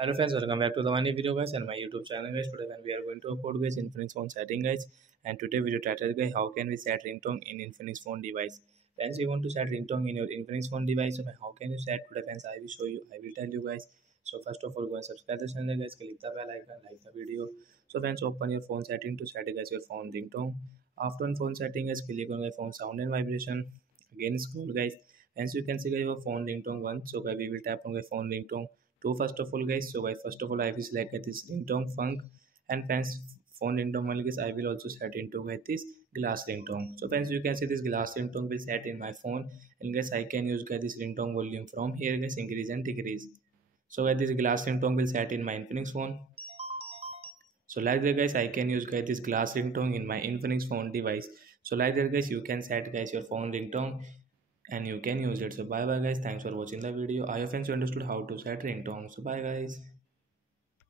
Hello friends, welcome back to the one new video guys and my YouTube channel guys. Today when we are going to upload guys Infinix phone setting guys, and today video title guys, how can we set ringtone in Infinix phone device. Friends, you want to set ringtone in your Infinix phone device, so how can you set? Today friends, I will show you, I will tell you guys. So first of all, go and subscribe the channel guys, click the bell icon, like the video. So friends, open your phone setting to set guys your phone ringtone. After on phone setting guys, click on my phone sound and vibration. Again scroll guys, and so you can see guys your phone ringtone one. So guys, we will tap on my phone ringtone two first of all guys. So guys, first of all I will select this ringtone funk, and friends, phone ringtone only guys I will also set into get this glass ringtone. So friends, you can see this glass ringtone will set in my phone, and guys I can use guys this ringtone volume from here guys, increase and decrease. So guys, this glass ringtone will set in my Infinix phone. So like that guys, I can use guys this glass ringtone in my Infinix phone device. So like that guys, you can set guys your phone ringtone and you can use it. So bye bye guys, thanks for watching the video. I hope friends you understood how to set ringtone. So bye guys.